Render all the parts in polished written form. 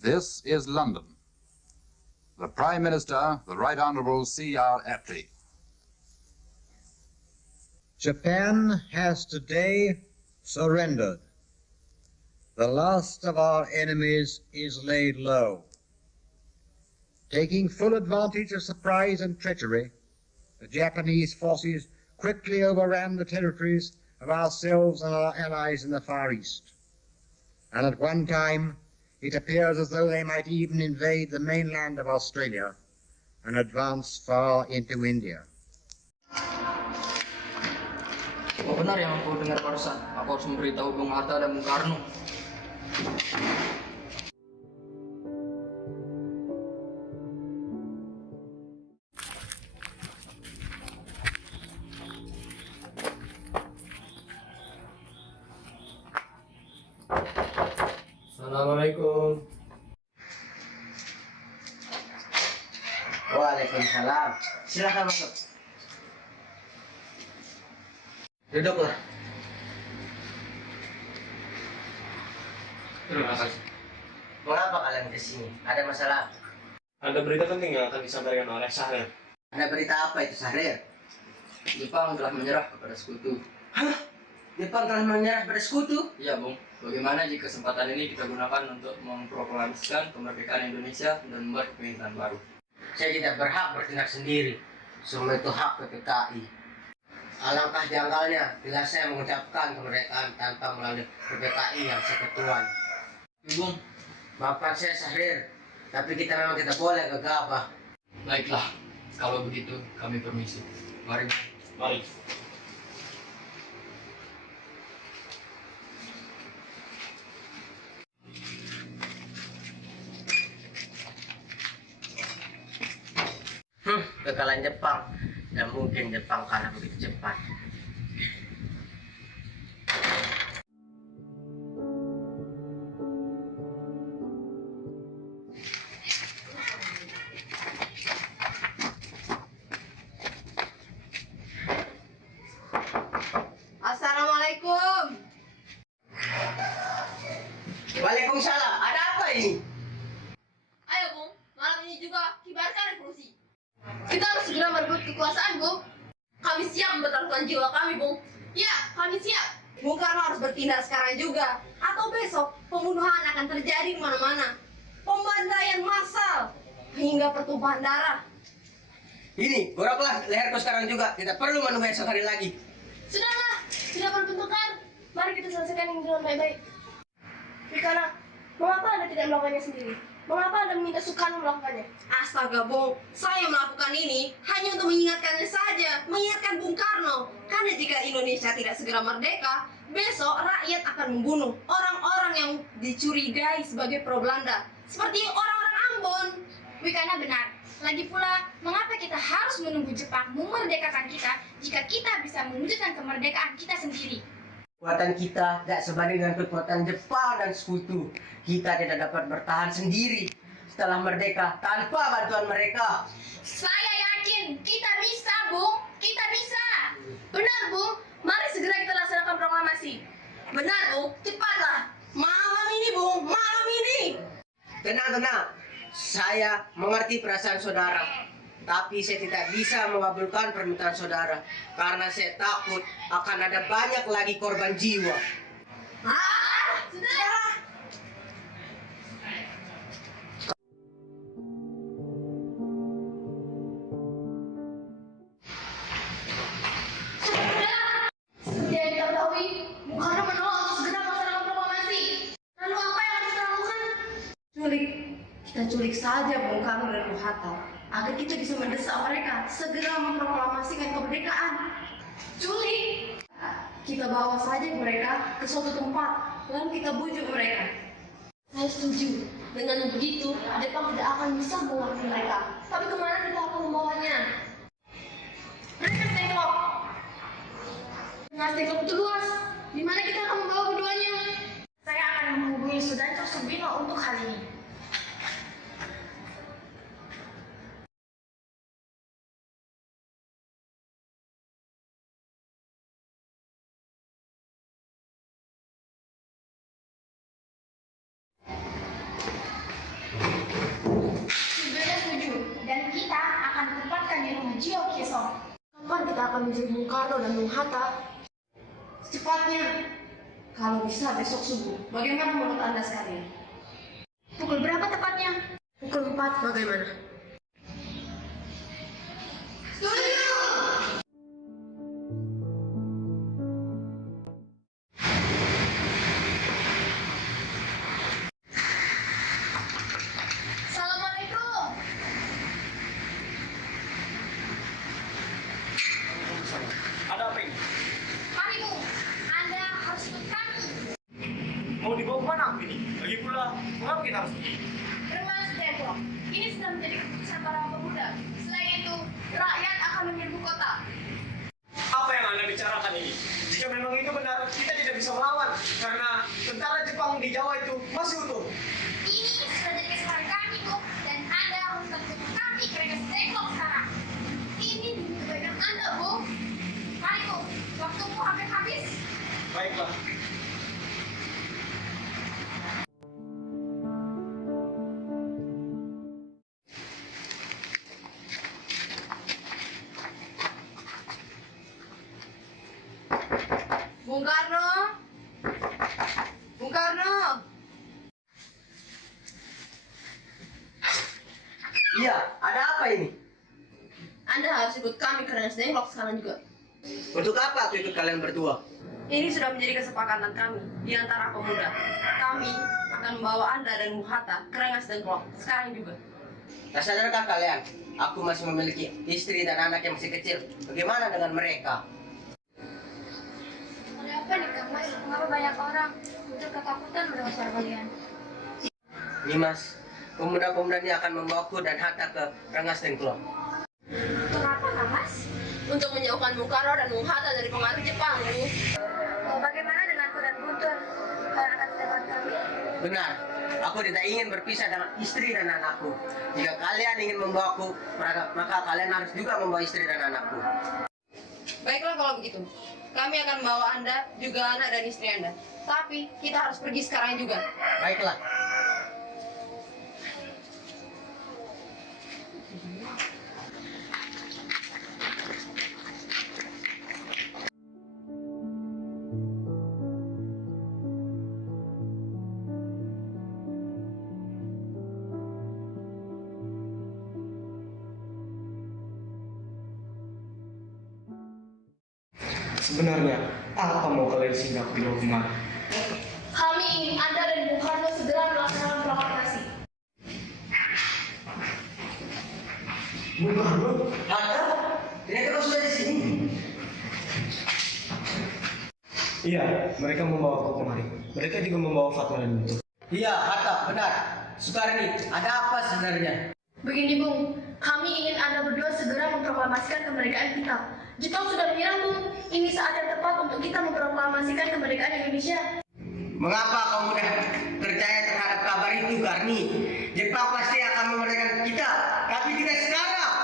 This is London. The Prime Minister, the Right Honourable C.R. Attlee. Japan has today surrendered. The last of our enemies is laid low. Taking full advantage of surprise and treachery, the Japanese forces quickly overran the territories of ourselves and our allies in the Far East. And at one time, it appears as though they might even invade the mainland of Australia and advance far into India. Oh, benar yang aku dengar barusan. Aku harus memberitahu Bung Hatta dan Bung Karno. Assalamualaikum. Waalaikumsalam. Silakan masuk. Duduklah. Terima kasih. Mengapa kalian ke sini? Ada masalah? Ada berita penting yang akan disampaikan oleh Syahrir. Ada berita apa itu, Syahrir? Jepang telah menyerah kepada sekutu. Hah? Jepang telah menyerah pada sekutu? Iya, Bung. Bagaimana jika kesempatan ini kita gunakan untuk memproklamasikan kemerdekaan Indonesia dan membuat pemerintahan baru? Saya tidak berhak bertindak sendiri. Semua itu hak PPKI. Alangkah janggalnya bila saya mengucapkan kemerdekaan tanpa melalui PPKI yang saya ketuai. Bung, Maafkan saya, Syahrir, tapi kita memang tidak boleh gegabah. baiklah. Kalau begitu, kami permisi. Mari. Mari. Kekalahan Jepang. Dan mungkin Jepang kalah begitu cepat. Assalamualaikum. Waalaikumsalam. Ada apa ini? Ayo, Bung. Malam ini juga kibarkan revolusi. Kita harus segera merebut kekuasaan, Bung. Kami siap mempertaruhkan jiwa kami, Bung. Ya, kami siap. Bung Karno harus bertindak sekarang juga. Atau besok, pembunuhan akan terjadi di mana-mana. Pembantaian massal hingga pertumpahan darah. Ini, goroklah leherku sekarang juga. Tidak perlu menunggu esok hari lagi. Sudahlah, sudah berbentukan. Mari kita selesaikan ini dengan baik-baik. Rikana, mengapa Anda tidak melakukannya sendiri? Mengapa Anda meminta Soekarno melakukannya? Astaga, Bung. Saya melakukan ini hanya untuk mengingatkannya saja. Mengingatkan Bung Karno. Karena jika Indonesia tidak segera merdeka, besok rakyat akan membunuh orang-orang yang dicurigai sebagai pro Belanda. Seperti orang-orang Ambon. Wikana benar. Lagi pula, mengapa kita harus menunggu Jepang memerdekakan kita jika kita bisa mewujudkan kemerdekaan kita sendiri? Kekuatan kita tidak sebanding dengan kekuatan Jepang dan sekutu. Kita tidak dapat bertahan sendiri setelah merdeka tanpa bantuan mereka. Saya yakin kita bisa, Bung. Kita bisa. Benar, Bung. Mari segera kita laksanakan proklamasi. Benar, Bung. Cepatlah. Malam ini, Bung. Malam ini. Tenang. Saya mengerti perasaan saudara. Tapi saya tidak bisa mengabulkan permintaan saudara. Karena saya takut akan ada banyak lagi korban jiwa. Sudah. Seperti yang kita ketahui, Bung Karno menolak untuk segera melaksanakan proklamasi. Lalu apa yang harus kita lakukan? Kita culik saja Bung Karno dan Bung Hatta, agar kita bisa mendesak mereka segera memproklamasikan kemerdekaan. Culik? Kita bawa saja mereka ke suatu tempat, lalu kita bujuk mereka. Saya setuju. Dengan begitu, Jepang tidak akan bisa menguasai mereka. Tapi kemana Dengklok itu luas. Di mana kita akan membawa keduanya? Saya akan menghubungi Sudanto Subino untuk hal ini. Sudah setuju, dan kita akan tempatkan di rumah Jio Kiesong. Kapan kita akan menjadi Bung Karno dan Bung Hatta? Secepatnya. Kalau bisa besok subuh. Bagaimana menurut Anda sekalian? Pukul berapa tepatnya? Pukul 4 bagaimana? Setuju! Assalamualaikum. Ada apa ini? Mari Bu, Anda harus ikut kami. Mau dibawa kemana aku ini? Lagi pula, mengapa kita harus pergi? Bermalas Depok, ini sudah menjadi keputusan para pemuda. Selain itu, rakyat akan menyerbu kota. Apa yang Anda bicarakan ini? Jika memang itu benar, kita tidak bisa melawan karena tentara Jepang di Jawa itu masih utuh. Ini sudah jadi kesalahan kami, Bu, dan Anda harus ikut kami ke Rengas Depok sekarang. Ini demi kebaikan Anda, Bu. Mari, Bu, waktumu hampir habis. Baiklah. Bung Karno. Bung Karno. Iya, ada apa ini? Anda harus ikut kami ke Rengas Dengklok sekarang juga. Untuk apa aku ikut kalian berdua? Ini sudah menjadi kesepakatan kami di antara pemuda. Kami akan membawa Anda dan Bung Hatta ke Rengas Dengklok sekarang juga. Tak sadarkah kalian? Aku masih memiliki istri dan anak yang masih kecil. Bagaimana dengan mereka? Ada apa nih, Kang Mas? Mengapa banyak orang muncul ketakutan mendengar suara kalian? Nimas, pemuda-pemuda ini akan membawaku dan Hatta ke Rengas Dengklok. Kenapa, Kang Mas? Untuk menjauhkan Bung Karno dan Bung Hatta dari pengaruh Jepang, Bu. Bagaimana denganku dan Guntur? Kalian akan mendapat kami? Benar, aku tidak ingin berpisah dengan istri dan anakku. Jika kalian ingin membawaku, maka kalian harus juga membawa istri dan anakku. Baiklah kalau begitu. Kami akan membawa Anda, juga anak dan istri Anda. Tapi kita harus pergi sekarang juga. Baiklah. Sebenarnya, apa mau kalian sehingga aku dibawa kemana? Kami ingin Anda dan Bung Karno segera melaksanakan proklamasi. Bung Karno? Hatta, ternyata kau sudah di sini. Iya, mereka membawa aku kemari. Mereka juga membawa Fatma dan Guntur. Iya, Hatta, benar. Sukarni, ada apa sebenarnya? Begini, Bung. Kami ingin Anda berdua segera memproklamasikan kemerdekaan kita. Jepang sudah menyerang, Bung. Ini saat yang tepat untuk kita memproklamasikan kemerdekaan Indonesia. Mengapa kau mudah percaya terhadap kabar itu, Karni? Jepang pasti akan memerdekakan kita, tapi tidak sekarang.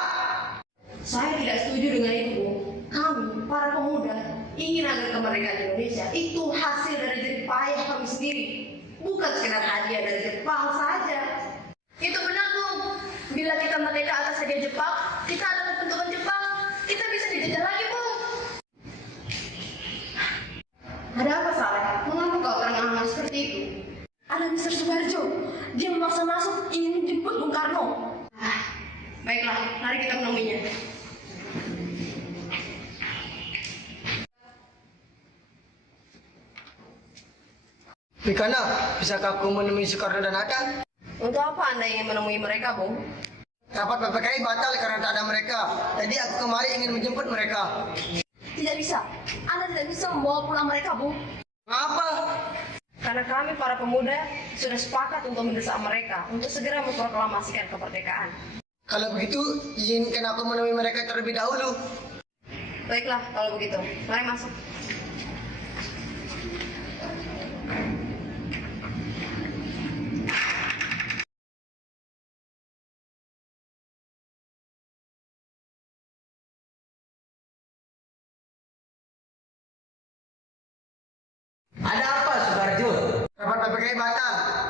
Saya tidak setuju dengan itu, Bung. Kami, para pemuda, ingin agar kemerdekaan Indonesia itu hasil dari jerih payah kami sendiri. Bukan sekedar hadiah dari Jepang saja. Itu benar, Bung. Bila kita merdeka atas hadiah Jepang, kita adalah bentukan Jepang. Kita bisa dijajah lagi, Bung. Ada apa, Saleh? Mengapa kau terengah-engah seperti itu? Ada Mr. Subarjo. Dia memaksa masuk ingin menjemput Bung Karno. Baiklah, mari kita menemuinya. Mikana, bisakah aku menemui Soekarno dan Hatta? Untuk apa Anda ingin menemui mereka, Bung? Rapat PPKI batal karena tak ada mereka. Jadi aku kemari ingin menjemput mereka. Tidak bisa. Anda tidak bisa membawa pulang mereka, Bung. Mengapa? Karena kami para pemuda sudah sepakat untuk mendesak mereka untuk segera memproklamasikan kemerdekaan. Kalau begitu, izinkan aku menemui mereka terlebih dahulu. Baiklah, kalau begitu. Mari masuk.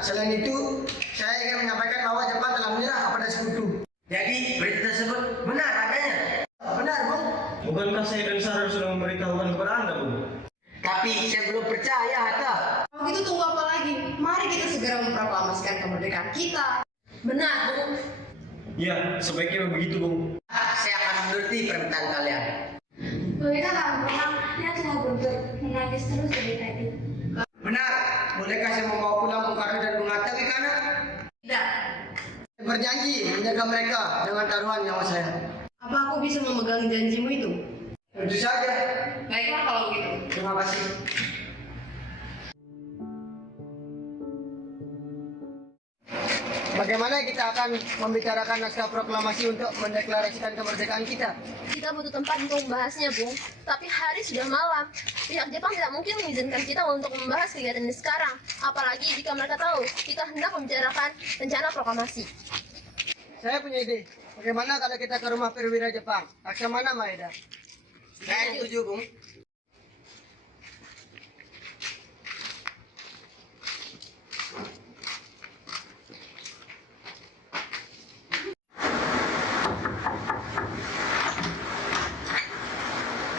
selain itu, saya ingin menyampaikan bahwa Jepang telah menyerah kepada sekutu. Jadi berita tersebut benar adanya. Benar, Bung. Bukankah saya dan Sarah sudah memberitahukan kepada Anda, Bung? Tapi saya belum percaya, Hatta. Kalau gitu tunggu apa lagi? Mari kita segera memproklamasikan kemerdekaan kita. Benar, Bung. Ya, sebaiknya begitu, Bung. Saya akan menuruti permintaan kalian. Mereka nggak pernah lihatlah Guntur menangis terus dari tadi. Benar. Bolehkah saya membawa pulang Bung Karno dan Bung Hatta ke kanan? Tidak. Saya berjanji menjaga mereka dengan taruhan nyawa saya. Apa aku bisa memegang janjimu itu? Tentu saja. Baiklah kalau begitu. Terima kasih. Bagaimana kita akan membicarakan naskah proklamasi untuk mendeklarasikan kemerdekaan kita? Kita butuh tempat untuk membahasnya, Bung. Tapi hari sudah malam. Pihak Jepang tidak mungkin mengizinkan kita untuk membahas kegiatan ini sekarang. Apalagi jika mereka tahu kita hendak membicarakan rencana proklamasi. Saya punya ide. Bagaimana kalau kita ke rumah perwira Jepang? Laksamana Maeda. Saya setuju, Bung.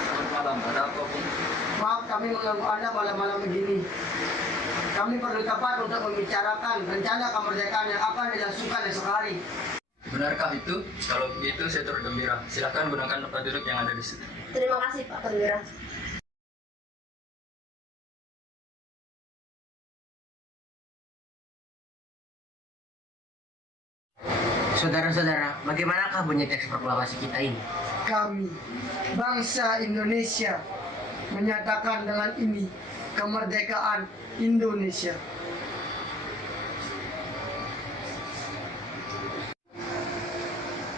Selamat malam, ada apa, Bung? Maaf kami mengganggu Anda malam-malam begini. Kami perlu tempat untuk membicarakan rencana kemerdekaan yang akan dilangsungkan esok hari. Benarkah itu? Kalau begitu saya turut gembira. Silakan gunakan tempat duduk yang ada di situ. Terima kasih, Pak Perwira. Saudara-saudara, bagaimanakah bunyi teks proklamasi kita ini? Kami, bangsa Indonesia, menyatakan dengan ini kemerdekaan Indonesia.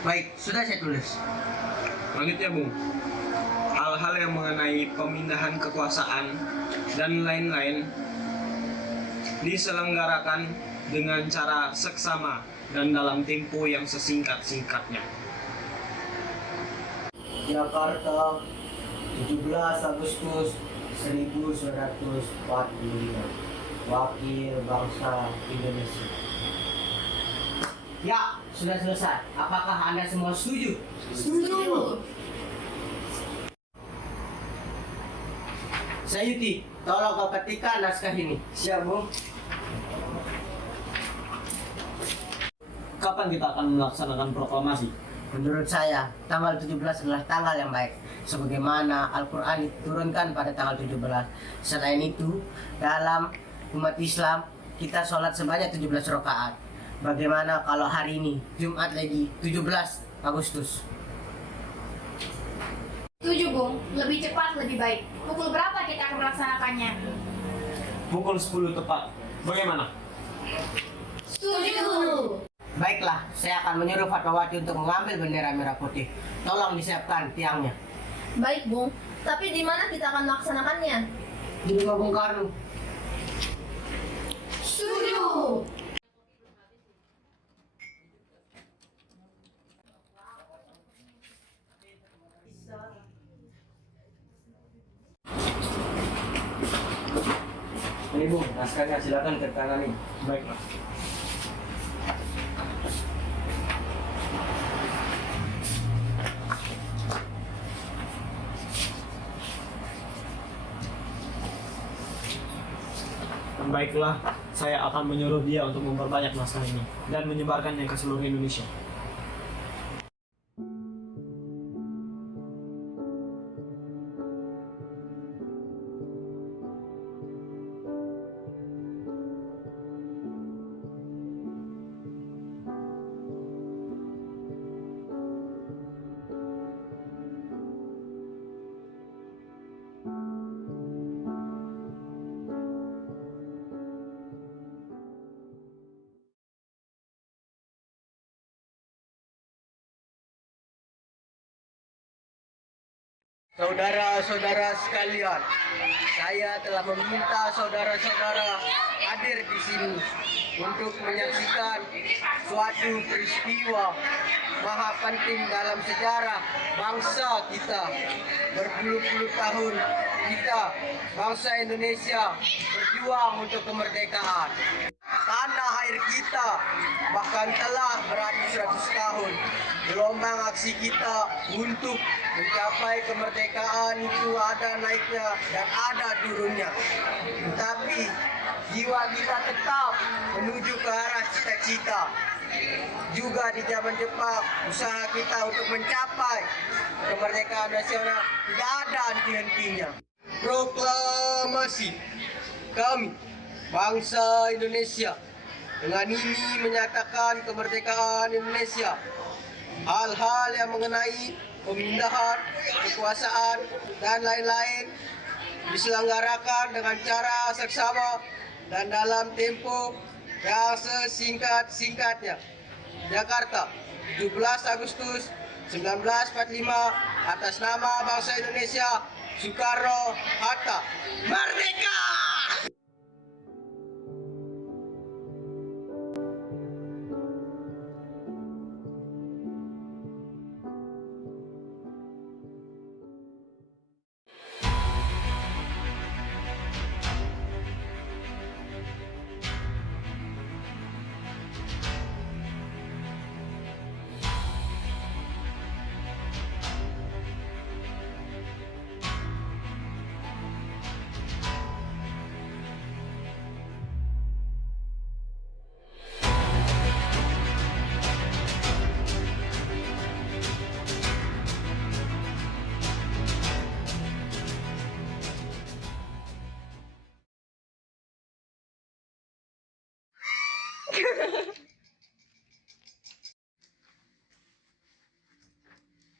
Baik, sudah saya tulis. Selanjutnya, Bung, hal-hal yang mengenai pemindahan kekuasaan dan lain-lain diselenggarakan dengan cara seksama dan dalam tempo yang sesingkat-singkatnya. Jakarta, 17 Agustus 1945. Wakil Bangsa Indonesia. Ya, sudah selesai. Apakah Anda semua setuju? Setuju. Sayuti, tolong kau ketikkan naskah ini. Siap, Bung. Kapan kita akan melaksanakan proklamasi? Menurut saya, tanggal 17 adalah tanggal yang baik. Sebagaimana Al-Quran diturunkan pada tanggal 17. Selain itu, dalam umat Islam, kita sholat sebanyak 17 rakaat. Bagaimana kalau hari ini, Jumat lagi, 17 Agustus? Setuju, Bung. Lebih cepat, lebih baik. Pukul berapa kita akan melaksanakannya? Pukul 10 tepat. Bagaimana? Setuju. Baiklah, saya akan menyuruh Fatmawati untuk mengambil bendera merah putih. Tolong disiapkan tiangnya. Baik, Bung. Tapi di mana kita akan melaksanakannya? Di rumah Bung Karno. Setuju. Ini Bung, naskahnya silakan tertangani. Baiklah. Baiklah, saya akan menyuruh dia untuk memperbanyak naskah ini dan menyebarkannya ke seluruh Indonesia. Saudara-saudara sekalian, saya telah meminta saudara-saudara hadir di sini untuk menyaksikan suatu peristiwa maha penting dalam sejarah bangsa kita. Berpuluh-puluh tahun kita, bangsa Indonesia, berjuang untuk kemerdekaan. tanah air kita bahkan telah beratus-ratus tahun. Gelombang aksi kita untuk mencapai kemerdekaan itu ada naiknya dan ada turunnya. Tetapi jiwa kita tetap menuju ke arah cita-cita. Juga di zaman Jepang, usaha kita untuk mencapai kemerdekaan nasional tidak ada henti-hentinya. Proklamasi kami, bangsa Indonesia, dengan ini menyatakan kemerdekaan Indonesia. Hal-hal yang mengenai pemindahan, kekuasaan, dan lain-lain diselenggarakan dengan cara seksama dan dalam tempo yang sesingkat-singkatnya. Jakarta, 17 Agustus 1945, atas nama bangsa Indonesia, Soekarno-Hatta, merdeka!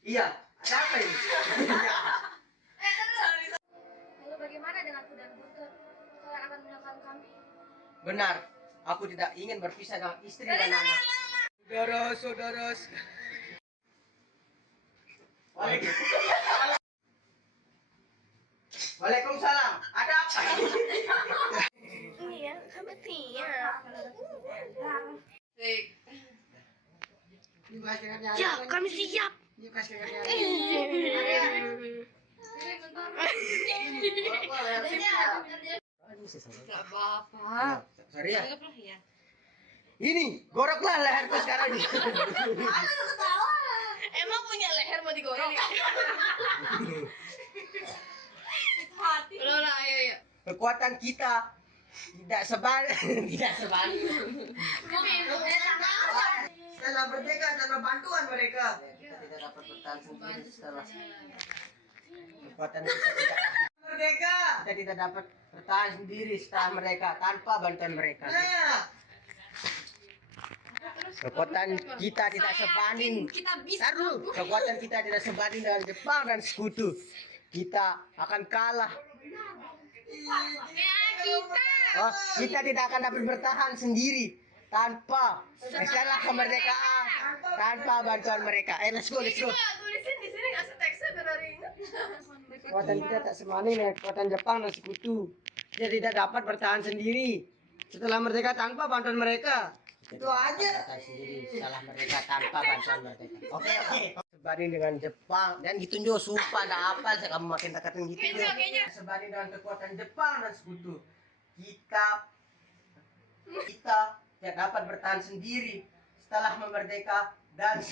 Iya, ada apa ini? Lalu bagaimana dengan dan Guntur? Kalian akan meninggalkan kami? Benar, aku tidak ingin berpisah dengan istri dan anak. Saudara-saudara. Waalaikumsalam. Ada apa? Iya, kami tiap. Ya, kami siap. Gak apa-apa. Sorry ya. Ini, goroklah leherku sekarang. Emang punya leher mau digorok? Udah, ayo. Kekuatan kita tidak sebanding. Setelah merdeka tanpa bantuan mereka, kita tidak dapat bertahan sendiri setelah kekuatan kita tidak merdeka. Kita tidak dapat bertahan sendiri setelah mereka tanpa bantuan mereka. Kekuatan kita tidak sebanding. Kekuatan kita tidak sebanding dengan Jepang dan sekutu. Kita akan kalah. Oh, kita tidak akan dapat bertahan sendiri tanpa setelah kemerdekaan, tanpa bantuan mereka. Let's go. Tulisin di sini nggak teksnya biar ingat. Kekuatan kita tak sebanding dengan kekuatan Jepang dan sekutu. Kita tidak dapat bertahan sendiri setelah merdeka tanpa bantuan mereka. Itu aja. Sendiri setelah merdeka tanpa bantuan mereka. Oke. Sebanding dengan Jepang dan gitu Jo, sumpah ada apa sih kamu makin tekatin gitu. Sebanding dengan kekuatan Jepang dan sekutu. Kita tidak dapat bertahan sendiri setelah memerdeka dan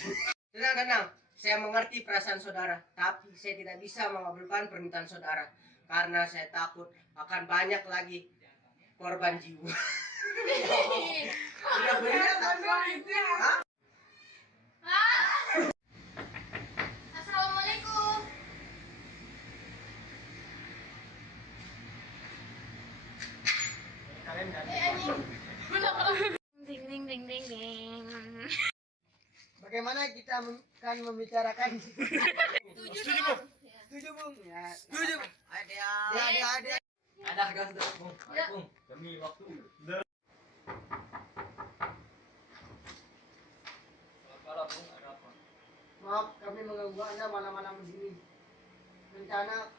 tenang. Saya mengerti perasaan saudara, tapi saya tidak bisa mengabulkan permintaan saudara karena saya takut akan banyak lagi korban jiwa. Udah benar kan? Assalamualaikum. Ding. Bagaimana kita akan membicarakan? Setuju, Bung. Ya. Setuju. Ada. Ada gas Bung. Bung, demi waktu. Maaf, kami mengganggu Anda malam-malam begini. Rencana